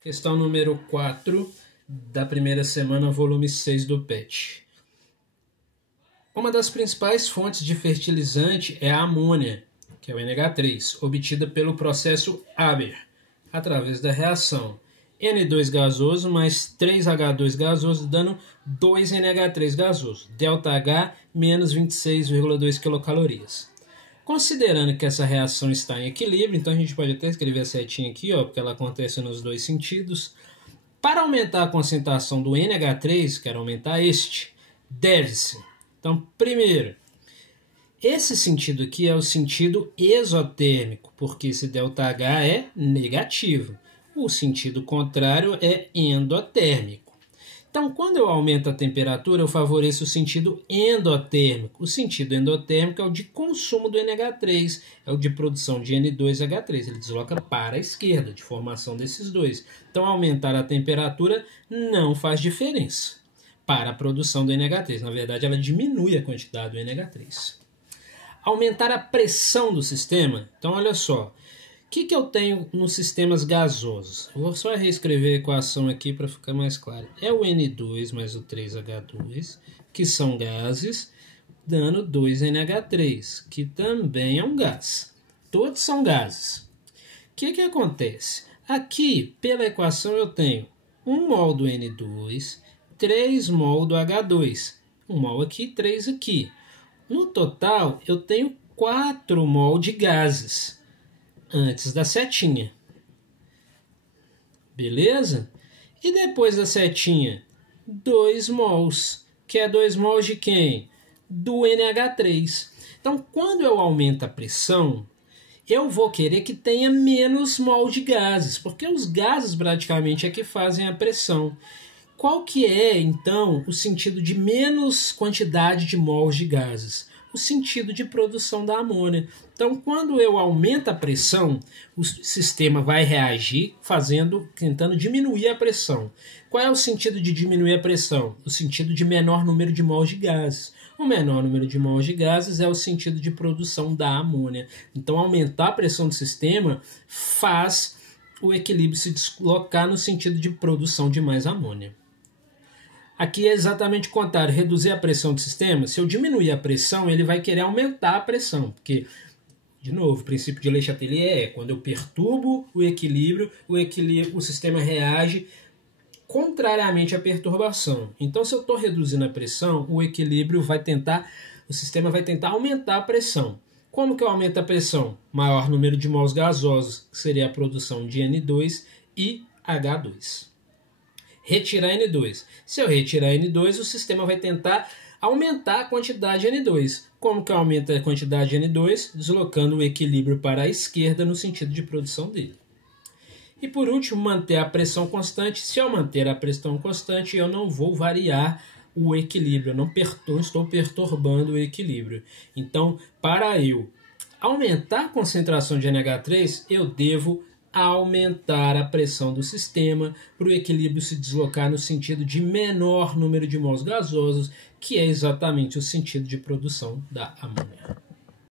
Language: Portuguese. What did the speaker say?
Questão número 4 da primeira semana, volume 6 do PET. Uma das principais fontes de fertilizante é a amônia, que é o NH3, obtida pelo processo Haber, através da reação N2 gasoso mais 3H2 gasoso, dando 2NH3 gasoso, ΔH menos 26,2 quilocalorias. Considerando que essa reação está em equilíbrio, então a gente pode até escrever a setinha aqui, ó, porque ela acontece nos dois sentidos. Para aumentar a concentração do NH3, quero aumentar este, deve-se. Então, primeiro, esse sentido aqui é o sentido exotérmico, porque esse ΔH é negativo. O sentido contrário é endotérmico. Então, quando eu aumento a temperatura, eu favoreço o sentido endotérmico. O sentido endotérmico é o de consumo do NH3, é o de produção de N2H3. Ele desloca para a esquerda, de formação desses dois. Então, aumentar a temperatura não faz diferença para a produção do NH3. Na verdade, ela diminui a quantidade do NH3. Aumentar a pressão do sistema. Então, olha só. O que eu tenho nos sistemas gasosos? Eu vou só reescrever a equação aqui para ficar mais claro. É o N2 mais o 3H2, que são gases, dando 2NH3, que também é um gás. Todos são gases. O que acontece? Aqui, pela equação, eu tenho 1 mol do N2, 3 mol do H2. 1 mol aqui, 3 aqui. No total, eu tenho 4 mol de gases antes da setinha. Beleza? E depois da setinha, 2 mols. Que é 2 mols de quem? Do NH3. Então, quando eu aumento a pressão, eu vou querer que tenha menos mol de gases, porque os gases praticamente é que fazem a pressão. Qual que é, então, o sentido de menos quantidade de mols de gases? O sentido de produção da amônia. Então, quando eu aumento a pressão, o sistema vai reagir tentando diminuir a pressão. Qual é o sentido de diminuir a pressão? O sentido de menor número de mols de gases. O menor número de mols de gases é o sentido de produção da amônia. Então, aumentar a pressão do sistema faz o equilíbrio se deslocar no sentido de produção de mais amônia. Aqui é exatamente o contrário, reduzir a pressão do sistema. Se eu diminuir a pressão, ele vai querer aumentar a pressão, porque, de novo, o princípio de Le Chatelier é quando eu perturbo o equilíbrio, o sistema reage contrariamente à perturbação. Então, se eu estou reduzindo a pressão, o sistema vai tentar aumentar a pressão. Como que eu aumento a pressão? Maior número de mols gasosos, que seria a produção de N2 e H2. Retirar N2. Se eu retirar N2, o sistema vai tentar aumentar a quantidade de N2. Como que eu aumento a quantidade de N2? Deslocando o equilíbrio para a esquerda no sentido de produção dele. E por último, manter a pressão constante. Se eu manter a pressão constante, eu não vou variar o equilíbrio, eu não estou perturbando o equilíbrio. Então, para eu aumentar a concentração de NH3, eu devo aumentar a pressão do sistema para o equilíbrio se deslocar no sentido de menor número de mols gasosos, que é exatamente o sentido de produção da amônia.